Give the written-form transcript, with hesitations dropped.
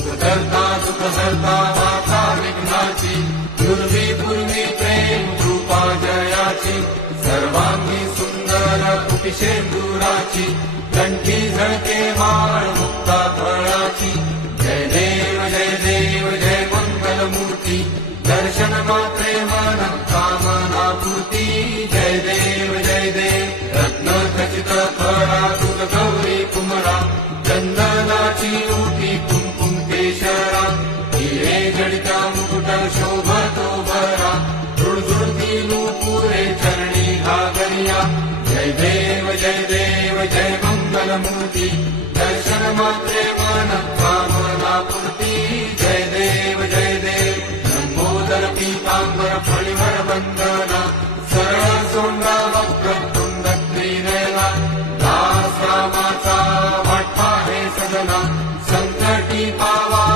सुखकर्ता सुखहर्ता माता विघ्नाची, पूर्वी पूर्वी प्रेम कृपा जयाची, सर्वांगी सुंदर कुपिशेंदुराची, कंठी झळके माळ मुक्ता फळाची, जय देव जय मंगलमूर्ती, दर्शन मात्रे मन कामना पूर्ती, जय देव रत्न खचित फळा दूध गौरी कुमरा, चंदनाची ओटी कुंकुम केशरा, हिरे जडिता मुकुट शोभतो भरा, झुळझुळती नूपुरे चरणी घागरिया, जय देव जय मंगलमूर्ती, दर्शन मात्रे मन कामना पूर्ती, जय देव लंबोदर पीतांबर फणीवर वंदना, सरळ सोंडा वक्रतुंड त्रिनयना, दास रामाचा वाटपा हे सदना, संकटी पावा